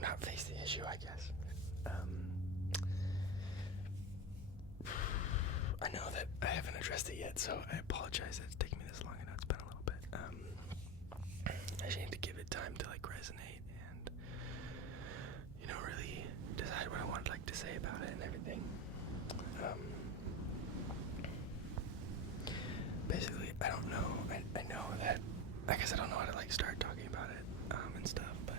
not face the issue, I guess. I know that I haven't addressed it yet, so I apologize that it's taking me this long. I know it's been a little bit. I just need to give it time to resonate and really decide what I want to say about it and everything. Basically, I don't know. I know that I guess I don't know how to start talking about it and stuff, but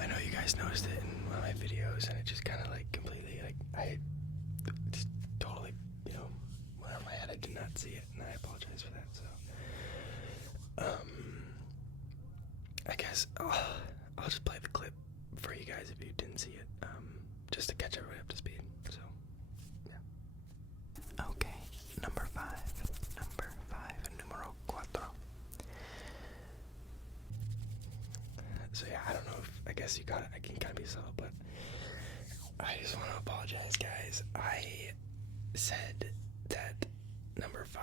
I know you guys noticed it in one of my videos, and it just kind of completely I just totally went out of my head. I did not see it, and I apologize for that. So I guess I'll just play the clip for you guys if you didn't see it, just to catch everybody up to speed. So yeah. Okay, number five, numero cuatro. So yeah, I don't know if, I guess you got it, I can kind of be subtle, but I just want to apologize, guys. I said that number 5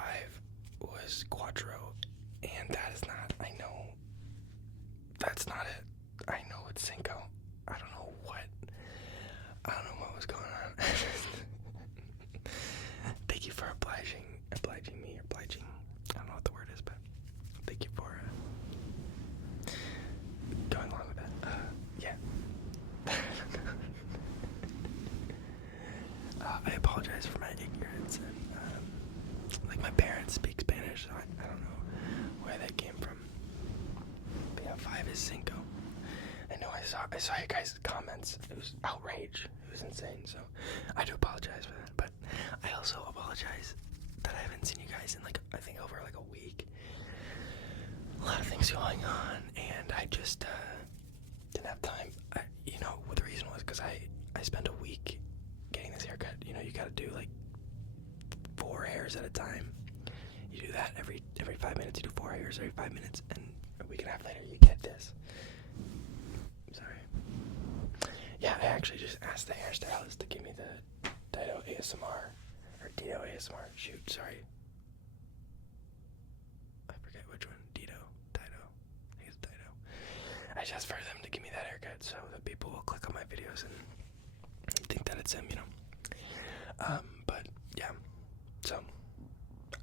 was quattro, and that is not, I know, that's not it. I know it's cinco. I don't know what was going on. Thank you for obliging me, I don't know what the word is, but thank you for going along with that. Yeah. I apologize for my ignorance, and my parents speak Spanish, so I don't know where that came from. But yeah, 5 is cinco. I know I saw you guys' comments. It was outrage. It was insane. So I do apologize for that. But I also apologize that I haven't seen you guys in I think over a week. A lot of things going on, and I just didn't have time. What the reason was because I spent a week getting this haircut. You gotta do 4 hairs at a time. You do that every 5 minutes. You do 4 hairs every 5 minutes, and a week and a half later you get this. Sorry. Yeah, I actually just asked the hairstylist to give me the Dido ASMR, or Dido ASMR. Shoot, sorry. I forget which one. Dido. I think it's Dido. I just asked for them to give me that haircut so that people will click on my videos and think that it's him, But yeah, so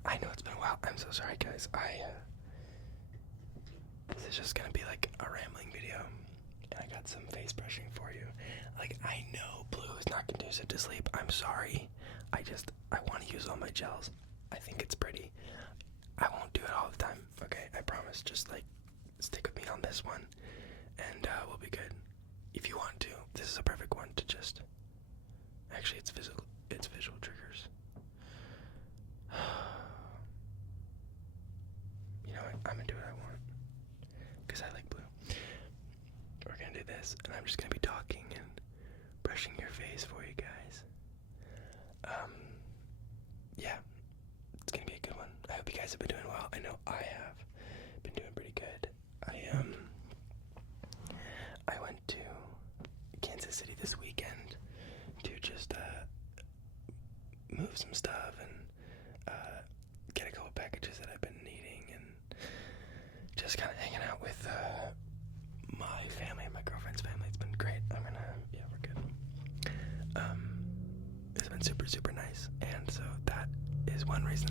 I know it's been a while. I'm so sorry, guys. This is just gonna be a rambling video, and I got some face brushing for you. I know blue is not conducive to sleep. I'm sorry. I want to use all my gels. I think it's pretty. I won't do it all the time. Okay, I promise. Just stick with me on this one, and we'll be good. If you want to, this is a perfect one to just. Actually, it's visual triggers. You know what? I'm gonna do what I want, because I like blue. We're gonna do this, and I'm just gonna be talking and brushing your face for you guys. Yeah, it's gonna be a good one. I hope you guys have been doing well. I know I have been doing pretty good. I went to Kansas City this weekend to just move some stuff and get a couple packages that I've been needing, and just kind of hanging out with my family and my girlfriend's family. It's been great. We're good. It's been super, super nice, and so that is one reason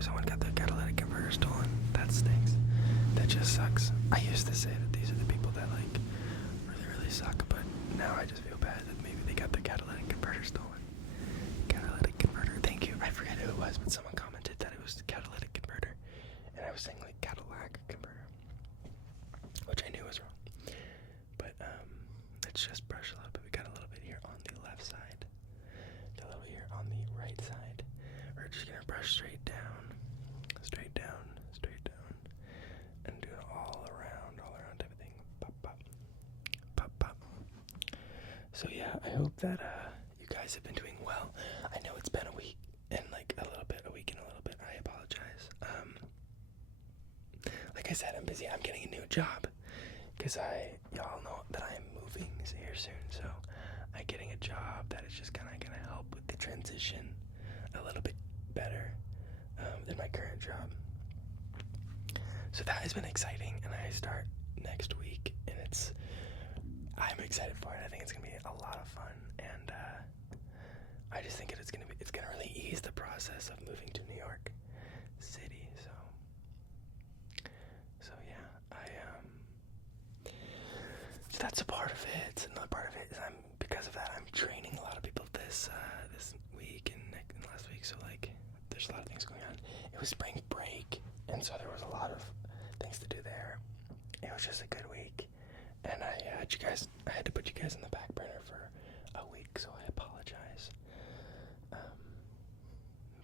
someone got the catalytic converter stolen. That stinks. That just sucks. I used to say that these are the people that really, really suck, but now I just feel bad that maybe they got the catalytic converter stolen. Catalytic converter. Thank you. I forget who it was, but someone commented that it was the catalytic converter, and I was saying Cadillac converter, which I knew was wrong. But let's just brush a little bit. We got a little bit here on the left side, got a little here on the right side. We're just gonna brush straight down, and do it all around everything. Pop, pop, pop, pop. So yeah, I hope that you guys have been doing well. I know it's been a week and a week and a little bit. I apologize. Like I said, I'm busy. I'm getting a new job because y'all know that I am moving here soon. So I'm getting a job that is just kind of gonna help with the transition a little bit better than my current job. So that has been exciting, and I start next week, and it's I'm excited for it. I think it's gonna be a lot of fun, and I just think it's gonna really ease the process of moving to New York City. So yeah, so that's a part of it. Another part of it is because of that I'm training a lot of people this week and last week. So like, there's a lot of things going on. It was spring break, and so there was a lot of things to do there. It was just a good week, and I had to put you guys on the back burner for a week, so I apologize.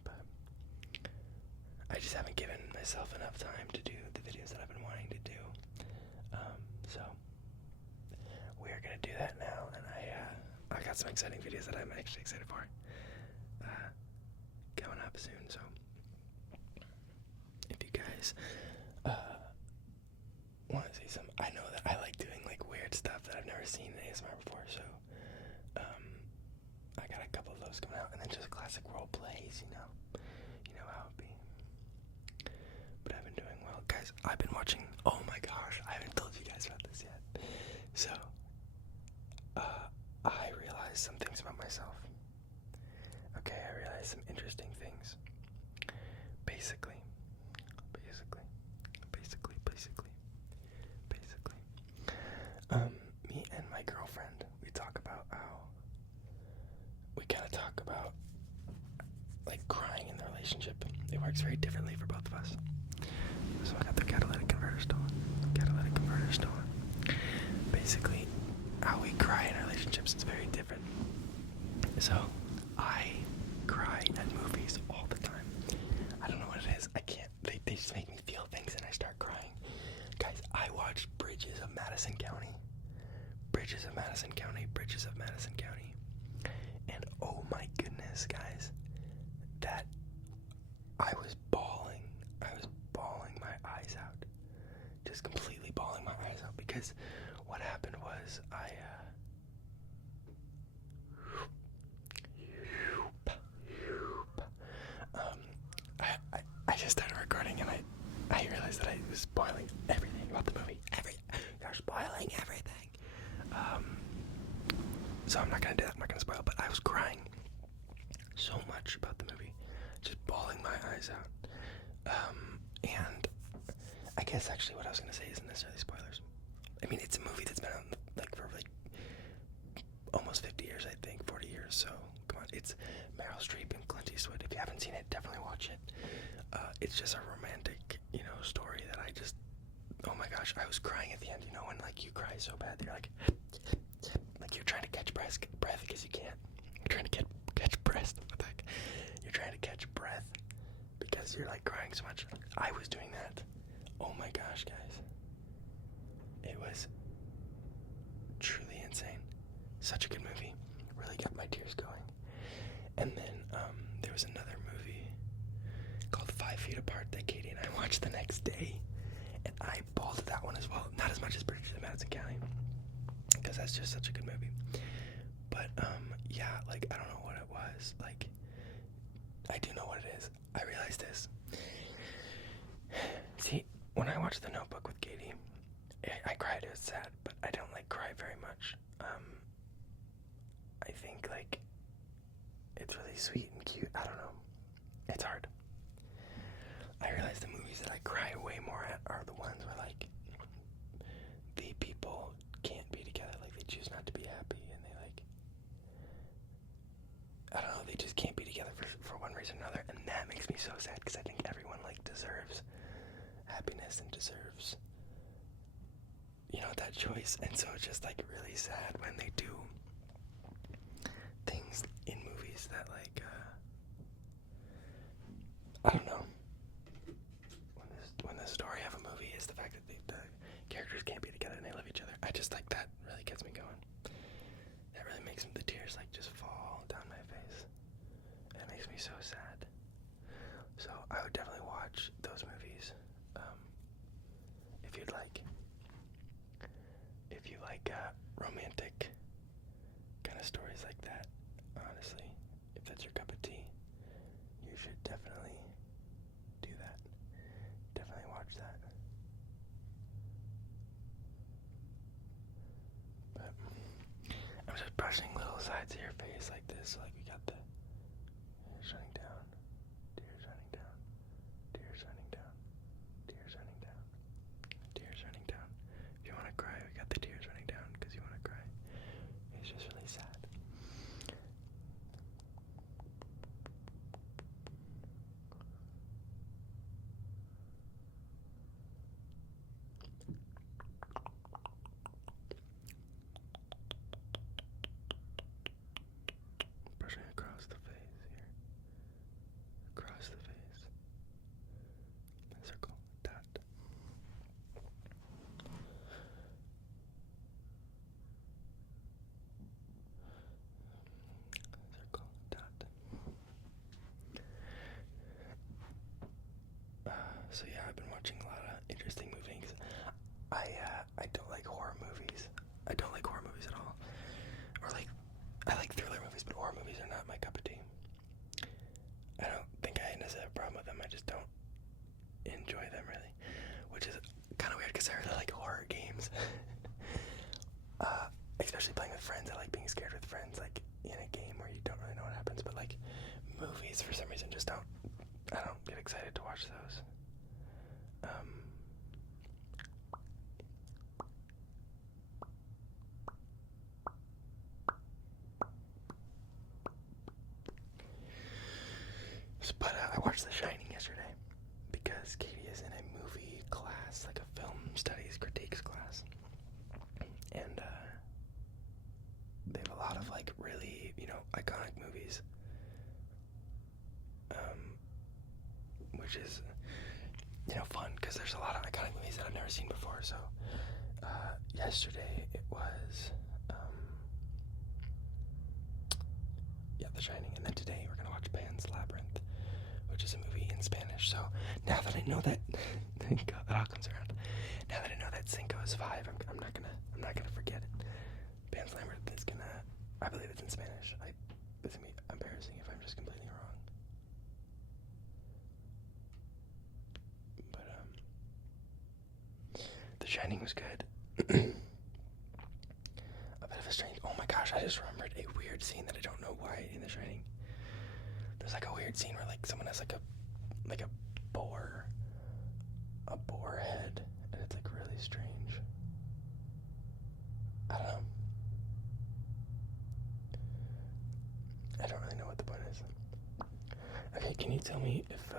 But I just haven't given myself enough time to do the videos that I've been wanting to do. So we are gonna do that now, and I got some exciting videos that I'm actually excited for coming up soon. So if you guys want to see some, I know that I like doing like weird stuff that I've never seen in ASMR before, so I got a couple of those coming out, and then just classic role plays, you know how it be. But I've been doing well, guys. I've been watching. Oh my gosh, I haven't told you guys about this yet. So I realized some things about myself. Okay, I realized some interesting things. Basically, me and my girlfriend, we talk about like crying in the relationship. It works very differently for both of us. So I got the catalytic converter stolen. Basically, how we cry in relationships is very different. So I cry at movies all the time. I don't know what it is. I can't. They just make me feel things and I start crying. Guys, I watched Bridges of Madison County. And oh my goodness, guys, that I was bawling my eyes out. Just completely bawling my eyes out, because what happened was I just started recording, and I realized that I was spoiling everything about the movie. You're spoiling everything. So I'm not gonna do that. I'm not gonna spoil. But I was crying so much about the movie, just bawling my eyes out. And I guess actually what I was gonna say isn't necessarily spoilers. I mean, it's a movie that's been on for almost 50 years, I think, 40 years. So come on, it's Meryl Streep and Clint Eastwood. If you haven't seen it, definitely watch it. It's just a romantic, story that I just, oh my gosh, I was crying at the end. When like you cry so bad, you're like you're trying to catch breath because you can't. You're trying to catch breath. What the heck? You're trying to catch breath because you're like crying so much. I was doing that. Oh my gosh, guys. It was truly insane. Such a good movie. Really got my tears going. And then there was another movie called 5 Feet Apart that Katie and I watched the next day. And I bawled at that one as well. Not as much as Bridges of Madison County, because that's just such a good movie. But yeah, like I don't know what it was. Like I do know what it is. I realized this. See, when I watched The Notebook with Katie, I cried. It was sad, but I don't cry very much. I think it's really sweet and cute. I don't know. It's hard. I realize the movies that I cry way more at are the ones where the people can't be together. They choose not to be happy, and they I don't know, they just can't be together for one reason or another, and that makes me so sad, because I think everyone deserves happiness and deserves that choice. And so it's just really sad when they do things in movies that I don't know, when the story of a movie is the fact that the characters can't be together and they love each other. I just that really gets me going. That really makes the tears just fall down my face. And it makes me so sad. So I would definitely watch those movies if you'd like. If you like romantic kind of stories like that, honestly, if that's your cup of tea, you should definitely do that. Definitely watch that. But sides of your face like this. So like we got the tears running down, tears running down, tears running down, tears running down, tears running down. If you want to cry, we got the tears running down because you want to cry. It's just really sad. Brushing across the face here. Across the face. Circle. Dot. Circle. Dot. So yeah, I've been watching a lot of interesting movies. I don't like horror movies. I don't like horror movies at all. Or like, I like thriller movies, but horror movies are not my cup of tea. I don't think I necessarily have a problem with them. I just don't enjoy them really, which is kind of weird because I really like horror games. Especially playing with friends. I like being scared with friends, like in a game where you don't really know what happens. But like movies, for some reason, I don't get excited to watch those. But I watched The Shining yesterday because Katie is in a movie class, like a film studies critiques class, and they have a lot of like really, iconic movies, which is, fun because there's a lot of iconic movies that I've never seen before. So yesterday it was, The Shining, and then today we're gonna watch Pan's Labyrinth, which is a movie in Spanish. So now that I know that, thank God that all comes around. Now that I know that Cinco is 5, I'm not gonna forget it. Pan's Labyrinth is I believe it's in Spanish. It's gonna be embarrassing if I'm just completely wrong. But The Shining was good. A bit of a strange. Oh my gosh! I just remembered a weird scene that I don't know why in The Shining. There's like a weird scene where like someone has like a boar head, and it's like really strange. I don't know. I don't really know what the point is. Okay, can you tell me if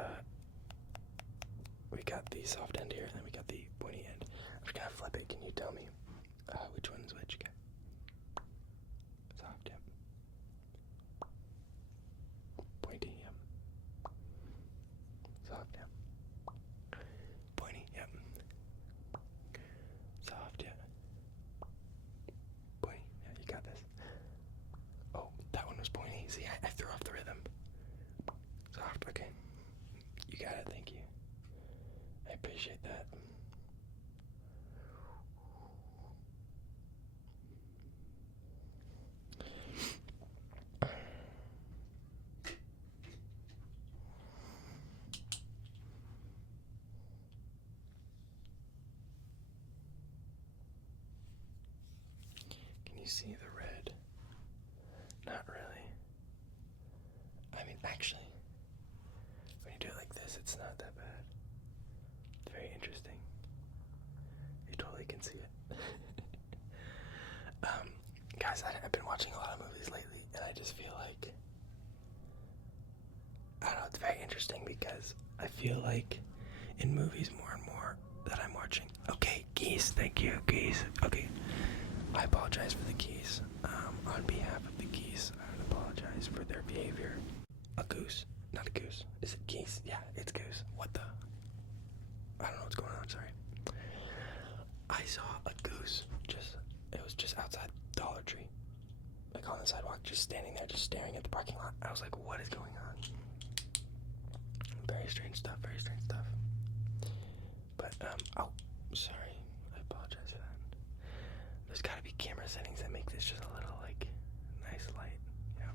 we got the soft end here and then we got the pointy end? I'm just gonna flip it. Can you tell me which one's which? Okay. Soft, yep. Pointy, yep. Soft, yep. Pointy, yep. Soft, yeah. Pointy, yeah, you got this. Oh, that one was pointy. See, I threw off the rhythm. Soft, okay. You got it, thank you. I appreciate that. Can you see the red? Not really. I mean, actually, when you do it like this, it's not that bad. It's very interesting. You totally can see it. Guys, I've been watching a lot of movies lately, and I just feel like, I don't know, it's very interesting because I feel like in movies more and more that I'm watching. Okay, geese, thank you, geese. Okay, I apologize for the geese. On behalf of the geese, I would apologize for their behavior. A goose, not a goose. Is it geese? Yeah, it's goose. What the? I don't know what's going on, sorry. I saw a goose, it was just outside Dollar Tree. Like on the sidewalk, just standing there, just staring at the parking lot. I was like, what is going on? Very strange stuff, very strange stuff. But, oh, sorry. I apologize for that. There's gotta be camera settings that make this just a little, like, nice light, you know?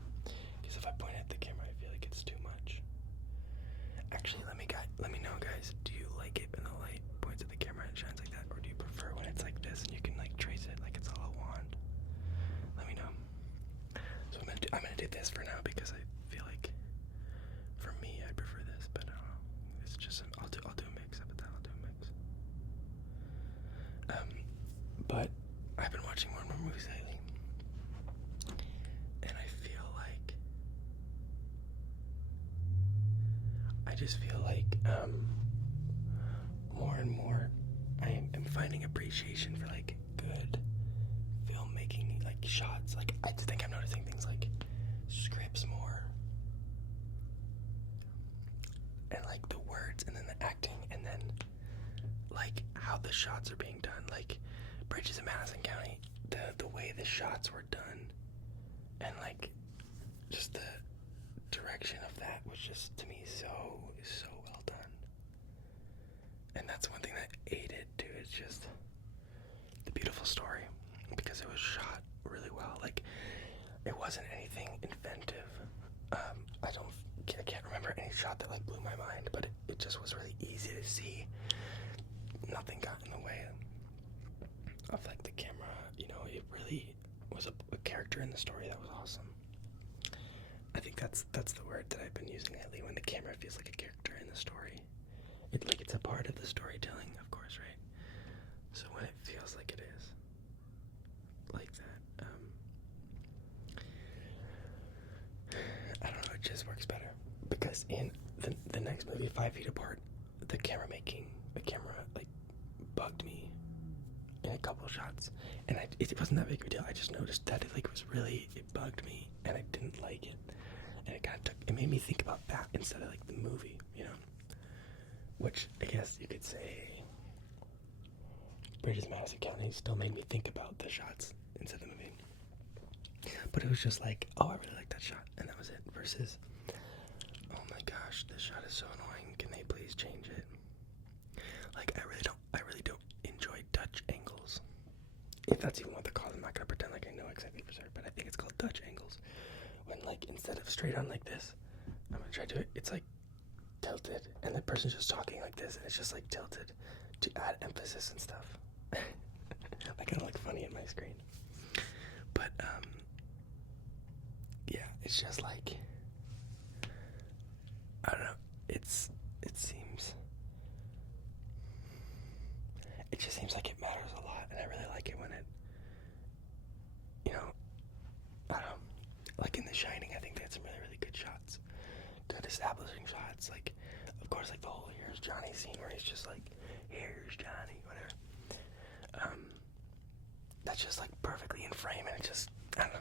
Because if I point at the camera, I feel like it's too much. Actually, let me know, guys. Do you like it when the light points at the camera and shines like that? Or do you prefer when it's like this and you can, like, trace it like it's all a wand? Let me know. I've been watching more and more movies lately, and I just feel like more and more I am finding appreciation for like good filmmaking, like shots. Like I think I'm noticing things like scripts more, and like the words, and then the acting, and then like how the shots are being done. Like Bridges in Madison County, the way the shots were done, and like just the direction of that was just, to me, so well done. And that's one thing that aided too, is just the beautiful story, because it was shot really well. Like it wasn't anything inventive. I can't remember any shot that like blew my mind, but it just was really easy to see. Nothing got in the way of like the camera. You know, it really was a character in the story that was awesome. I think that's the word that I've been using lately, when the camera feels like a character in the story. It's a part of the storytelling, of course, right? So when it feels like it is like that, I don't know, it just works better. Because in the next movie, 5 Feet Apart, the camera like bugged me in a couple shots, and it wasn't that big of a deal. I just noticed that it bugged me, and I didn't like it, and it made me think about that instead of like the movie, you know. Which I guess you could say Bridges Madison County still made me think about the shots instead of the movie. But it was just like, oh, I really like that shot, and that was it. Versus, oh my gosh, this shot is so annoying. Can they please change it? Like I really don't enjoy Dutch angles. If that's even what they're called, I'm not gonna pretend like I know exactly for certain, but I think it's called Dutch angles. When like instead of straight on like this, I'm gonna try to do it. It's like tilted, and the person's just talking like this, and it's just like tilted to add emphasis and stuff. That kind of look funny in my screen, but yeah, it's just like, I don't know. It just seems like it matters a lot, and I really like it when it, you know, I don't know, like in The Shining, I think they had some really good shots, good establishing shots. Like, of course, like the whole "Here's Johnny" scene where he's just like, "Here's Johnny," whatever. That's just like perfectly in frame, and it just, I don't know.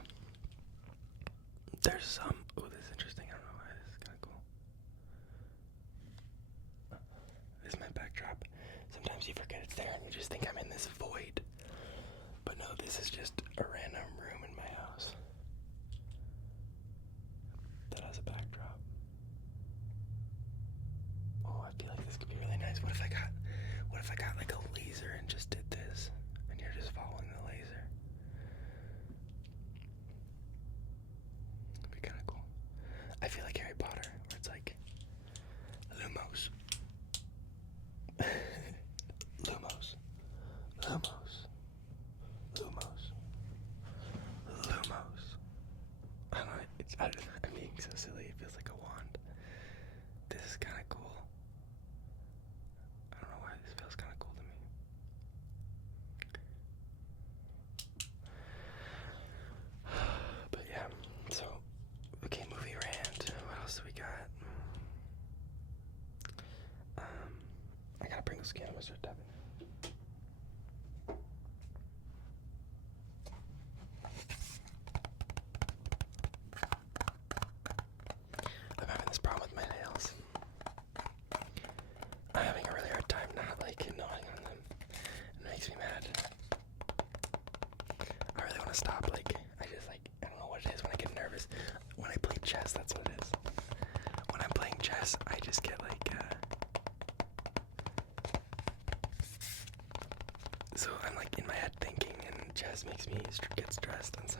There's some, this is interesting. I don't know why, this is kind of cool. This is my backdrop. Sometimes you forget it's there and you just think I'm in this void. But no, this is just a random room in my house that has a backdrop. Oh, I feel like this could be really nice. What if I got like a laser and just did this, and you're just following the laser? It'd be kind of cool. I feel like Harry Potter, where it's like Lumos. Lumos. Lumos. Lumos. Lumos. I don't know, I'm being so silly, it feels like a wand. This is kind of cool. I don't know why this feels kind of cool to me. But yeah, so, okay, movie rant. What else do we got? I gotta bring the skin. I'm gonna start tapping. I'm having this problem with my nails. I'm having a really hard time not like gnawing on them. It makes me mad. I really want to stop. Like, I don't know what it is when I get nervous. When I play chess, that's what it is. When I'm playing chess, I just get like, so I'm like in my head thinking, and chess makes me get stressed, and so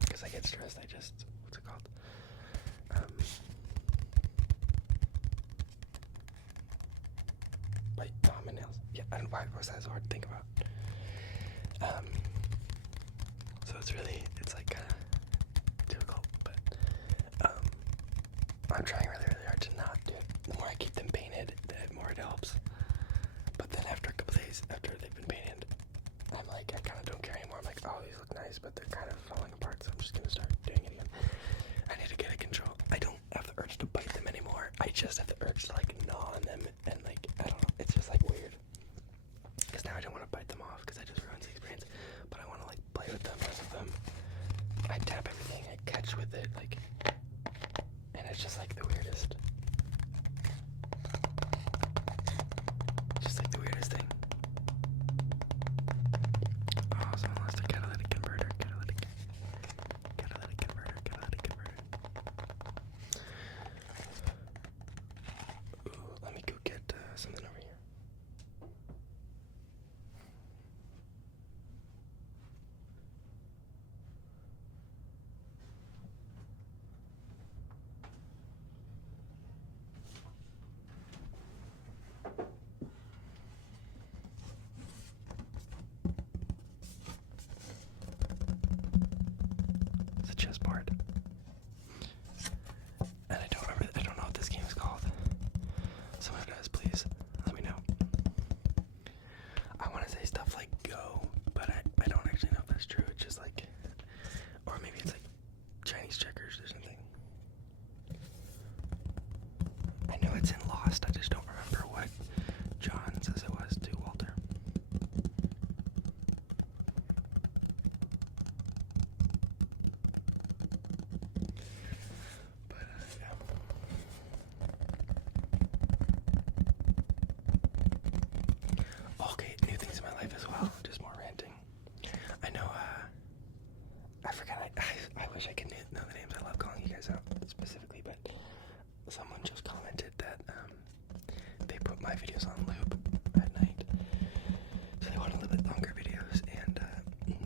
because I get stressed, I just, what's it called? Wait, no, my nails. Yeah, I don't know why was that so hard to think about. So it's like kind of difficult, but I'm trying really hard to not do it. The more I keep helps. But then after a couple days, after they've been painted, I'm like, I kind of don't care anymore. I'm like, oh, these look nice, but they're kind of falling apart, so I'm just gonna start doing it again. I need to get it control. I don't have the urge to bite them anymore. I just have the urge to like gnaw on them, and like, I don't know, it's just like weird. Because now I don't want to bite them off because I just ruined the experience. But I want to like play with them, mess with them. I tap everything, I catch with it, like, and it's just like the weirdest. Just like the weirdest thing. Oh, someone lost a catalytic converter. Catalytic converter. Ooh, let me go get something over here. It's a chessboard. And I don't know what this game is called. Someone who does, please let me know. I want to say stuff like go, but I don't actually know if that's true. It's just like, or maybe it's like Chinese checkers or something. I know it's in Lost, I just don't remember what John says it was to Walter. But, yeah. Okay, new things in my life as well, just more ranting. I know, I forgot, I wish I could know the names. I love calling you guys out specifically, but someone just commented that, they put my videos on loop at night. So they want a little bit longer videos, and,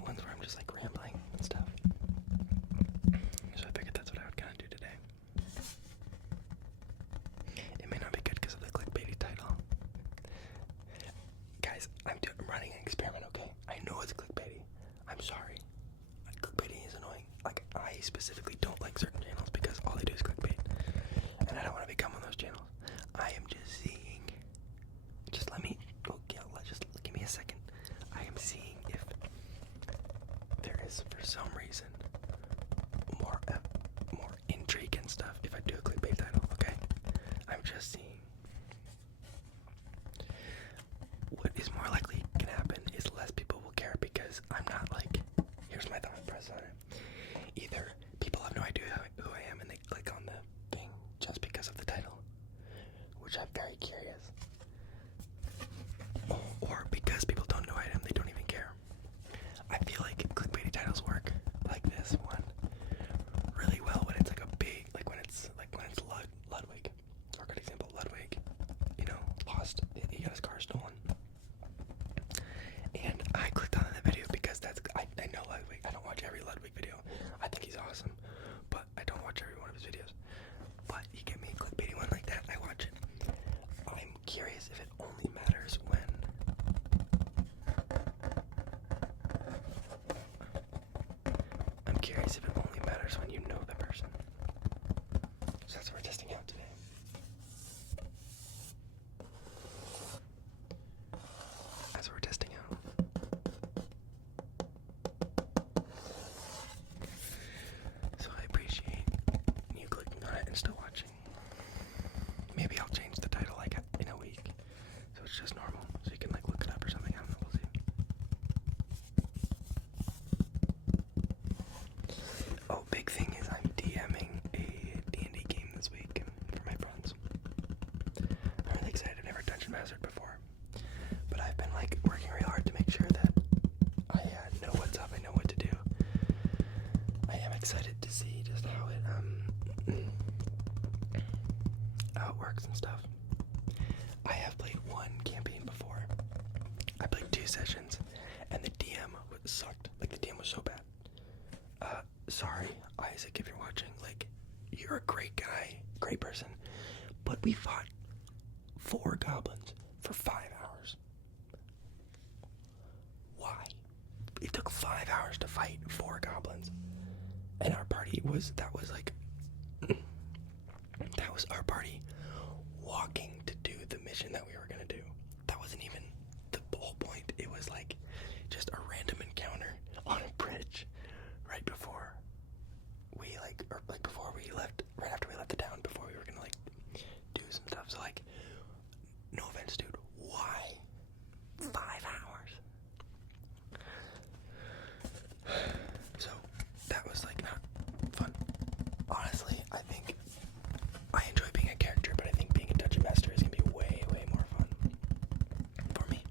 ones where I'm just like rambling and stuff. So I figured that's what I would kind of do today. It may not be good because of the clickbaity title. Guys, I'm running an experiment, okay? I know it's clickbaity. I'm sorry. Clickbaiting is annoying. Like, I specifically don't like certain channels because all they do is clickbait. And I don't want to become one of those channels. I am just seeing. Just let me go. Yeah, just give me a second. I am seeing if there is, for some reason, more intrigue and stuff if I do a clickbait title, okay? I'm just seeing. What is more likely can happen is less people will care because I'm not like, here's my thought process on it. Either people have no idea who I am and they click on the thing just because of the title, which I'm very curious. Or because people don't know who I am, they don't even care. I feel like clickbaity titles work like this one really well when it's like a big, like when it's Ludwig. For a good example, Ludwig, lost. He got his car stolen. And I clicked on that video because I know Ludwig. I don't watch every Ludwig video. I think he's awesome, but I don't watch every one of his videos. But you get me a clickbaity one like that, I watch it. I'm curious if it only matters when you know the person. So that's what we're testing out today. That's what we're testing out. So I appreciate you clicking on it and still watching. Maybe I'll change the title like in a week, so it's just normal, so you can like look it up or something. I don't know. We'll see. Oh, big thing is I'm DMing a D&D game this week for my friends. I'm really excited. I've never dungeon mastered before, but I've been like working really hard to make sure that I know what's up. I know what to do. I am excited to see just how it works and stuff. I have played one campaign before. I played 2 sessions, and the DM sucked. Like, the DM was so bad. Sorry, Isaac, if you're watching. Like, you're a great guy, great person, but we fought 4 goblins for 5 hours. Why? It took 5 hours to fight 4 goblins, and our party that was our party walking to do the mission that we were gonna was like just a random encounter on a bridge right before we before we left, right after we left the town, before we were gonna like do some stuff. So like, no offense, dude, why 5 hours? So that was like not fun. Honestly, I think I enjoy being a character, but I think being a dungeon master is gonna be way, way more fun for me.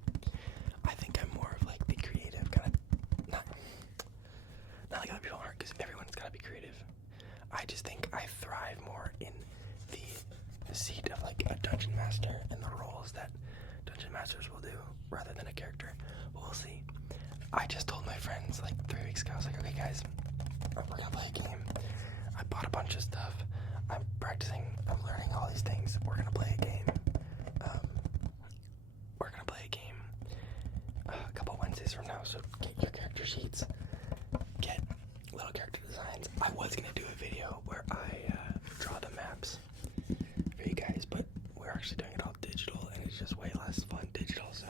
I think I'm more of like the creative kind of, not like other people aren't, because everyone's gotta be creative. I just think I thrive more in the seat of like a dungeon master and the roles that dungeon masters will do rather than a character. But we'll see. I just told my friends like 3 weeks ago, I was like, okay guys, we're gonna play a game. I bought a bunch of stuff. I'm practicing, I'm learning all these things. We're gonna play a game. A couple Wednesdays from now, so get your character sheets, get little character designs. I was gonna do a video where I draw the maps for you guys, but we're actually doing it all digital, and it's just way less fun digital, so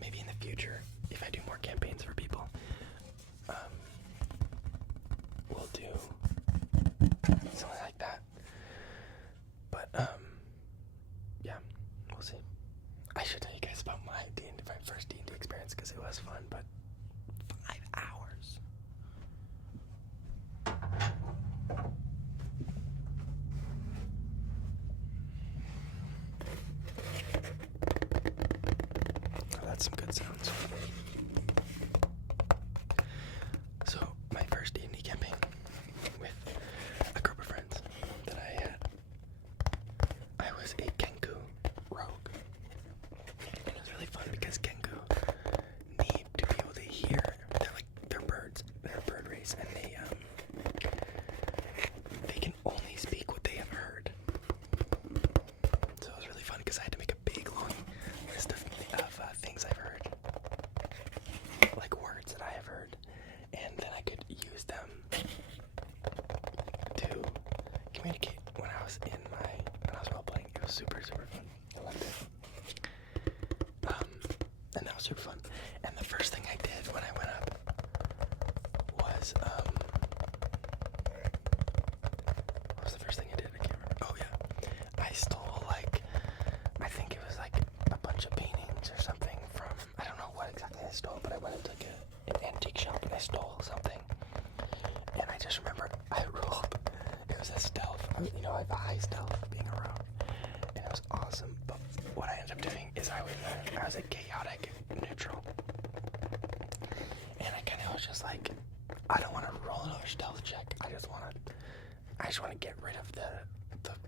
maybe in the future, if I do more campaigns for people, we'll do something like that. But yeah, we'll see. I should tell you guys about my first D&D experience, because it was fun, but 5 hours. Oh, that's some good sounds. So, my first D&D campaign with a group of friends that I had, I was a Kenku rogue. And it was really fun because Kenku need to be able to hear. They're birds. They're a bird race, and they can only speak what they have heard. So it was really fun because I had to make a big long list of things I've heard, like words that I have heard, and then I could use them to communicate when I was role playing. It was super, super fun. I loved it. And that was super fun. And the first thing I did when I went up was, what was the first thing I did? I can't remember. Oh yeah. I stole I think it was like a bunch of paintings or something from, I don't know what exactly I stole, but I went into an antique shop and I stole something. And I just remember I rolled, it was a stealth, I have a high stealth being a rogue. And it was awesome, but what I ended up doing is I was a chaotic neutral. And I kind of was just like, I don't want to roll another stealth check. I just want to get rid of the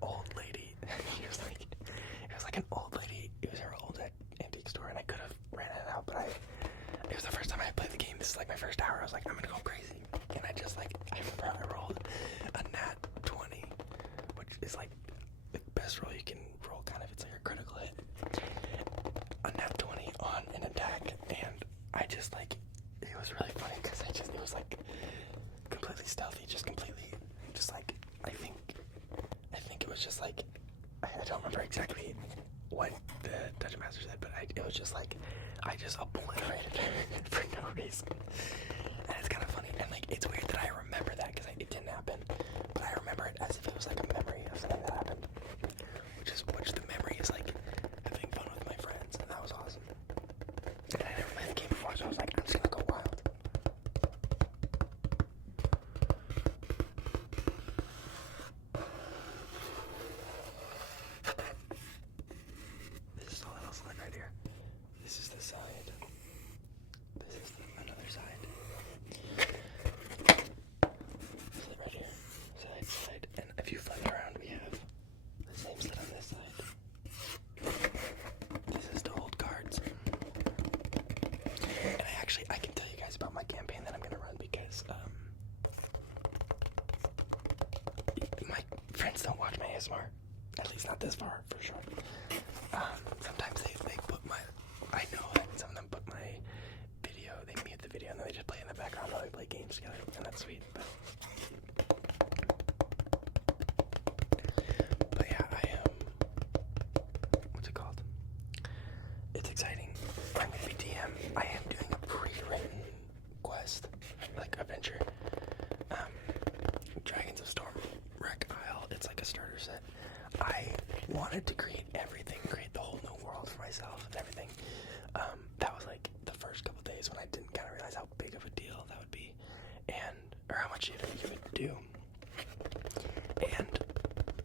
old lady. It was like an old lady. It was her old antique store, and I could have ran it out, but it was the first time I played the game. This is like my first hour. I was like, I'm gonna go crazy, and I rolled a nat 20, which is like the best roll you can roll. Kind of, it's like a critical hit. A nat 20 on an attack, and I just like, it was really funny because it was like completely stealthy, just like, I think it was just like, I don't remember exactly what the Dungeon Master said, but it was just like, I just obliterated her for no reason. And it's kind of funny, and like, it's weird that I remember that because it didn't happen, but I remember it as if it was like a memory of something that happened, which the memory is like having fun with my friends, and that was awesome. And I never played the game before, so I was like, I'm just gonna go wild. This is a little slide right here. This is the side. This is another side. Slit right here. Side. And if you flip it around, we have the same slit on this side. This is to hold cards. And I can tell you guys about my campaign that I'm going to run because my friends don't watch my ASMR. At least not this far, for sure. Sometimes they put I know that some of them put my video, they mute the video and then they just play in the background while we play games together, and that's sweet. But yeah, I am, what's it called? It's exciting. I'm going to be I am doing a pre-written quest, like adventure. Dragons of Storm Wreck Isle. It's like a starter set. I wanted to create everything, create the whole new world for myself and everything. That was like the first couple days when I didn't kind of realize how big of a deal that would be, or how much you would do. And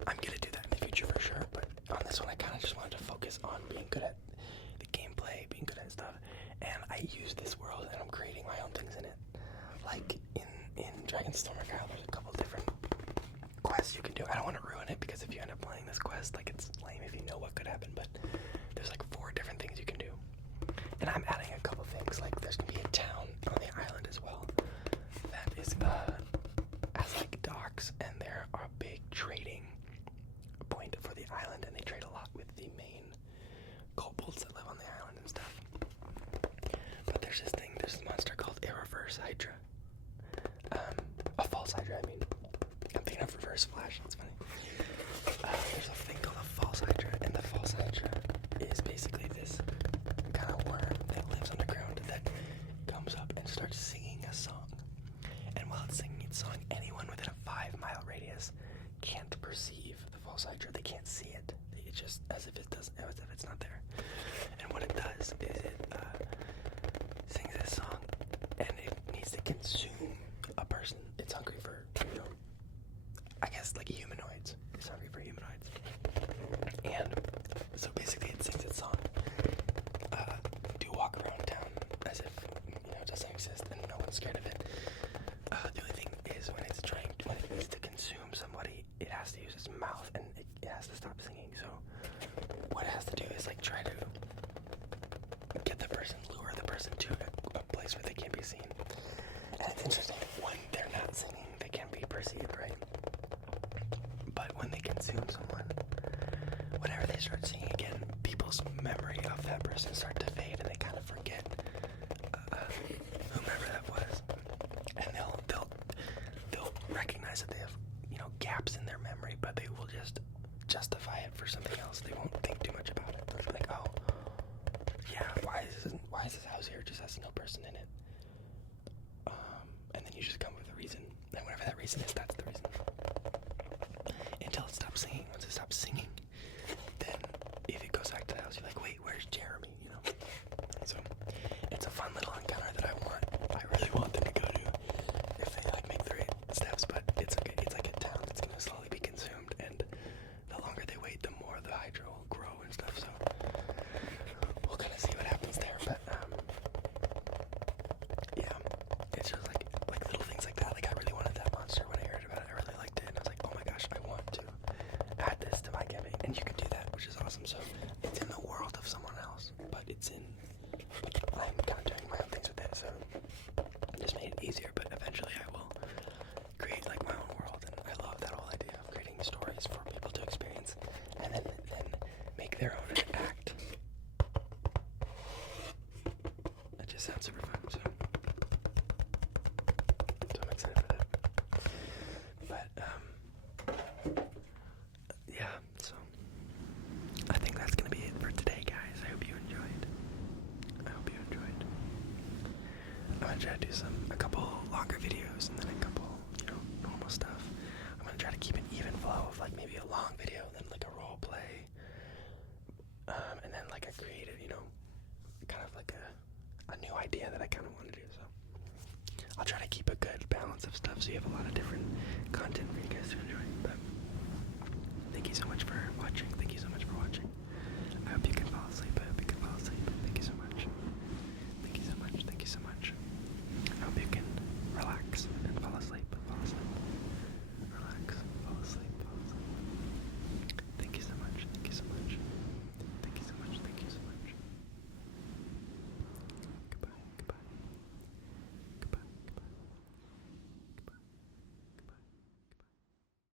I'm gonna do that in the future for sure. But on this one, I kind of just wanted to focus on being good at the gameplay, being good at stuff. And I use this world, and I'm creating my own things in it. Like in Dragon's Storm Wreck Isle, there's a couple different quests you can do. I don't want to ruin it because if you end up playing this quest, like it's lame if you know what could happen. But there's like 4 different things you can do. And I'm adding a couple things, like there's gonna be a town on the island as well that is has like docks, and there are a big trading point for the island, and they trade a lot with the main kobolds that live on the island and stuff. But there's this monster called a reverse hydra. A false hydra, I mean. I'm thinking of reverse flash, that's funny. There's a thing called a false hydra, and the false hydra is basically this kind of worm that lives underground that comes up and starts singing a song. And while it's singing its song, anyone within a 5-mile radius can't perceive the false hydra. They can't see it. It's just as if it's not there. And what it does is it sings this song, and it needs to consume a person. It's hungry for, I guess like humanoids. It's hungry for humanoids. And so basically it sings its song. Do walk around town as if it doesn't exist and no one's scared of it. The only thing is when it needs to consume somebody, it has to use its mouth, and it has to stop singing. So what it has to do is like try to lure the person to a place where they can't be seen. And it's interesting, when they're not singing, they can't be perceived, right? But when they consume someone, whenever they start singing again, people's memory of that person start to fade, and they kind of forget whomever that was. And they'll recognize that they have gaps in their memory, but they will just justify it for something else. They won't think too much about it. They'll be like, oh, yeah, why is this house here? It just has no person in it. And then you just come with a reason, and whatever that reason is, that's the reason. Until it stops singing. Once it stops singing, then if it goes back to the house, you're like, wait, where's Jeremy? So it's a fun little encounter that I really want them to go to if they make the right steps. But it's okay. It's like a town that's gonna slowly be consumed, and the longer they wait, the more the hydra will grow and stuff. So we'll kind of see what happens there. But yeah, it's just like little things like that. Like I really wanted that monster when I heard about it. I really liked it, and I was like, oh my gosh, I want to add this to my gaming, and you can do that, which is awesome. So it's in the world of someone else, but I'm kind of doing my own things with it, so it just made it easier. But eventually I will create my own world, and I love that whole idea of creating stories for people to experience, and then make their own act. That just sounds super fun, so I'm excited for that. But yeah, so I think that's gonna be it for today, guys. I hope you enjoyed. I'm gonna try to do a couple longer videos and then a couple, normal stuff. I'm gonna try to keep an even flow of maybe a long video, then a role play, and then a creative, kind of a new idea that I kind of want to do. So I'll try to keep a good balance of stuff so you have a lot of different content for you guys to enjoy. But thank you so much for watching.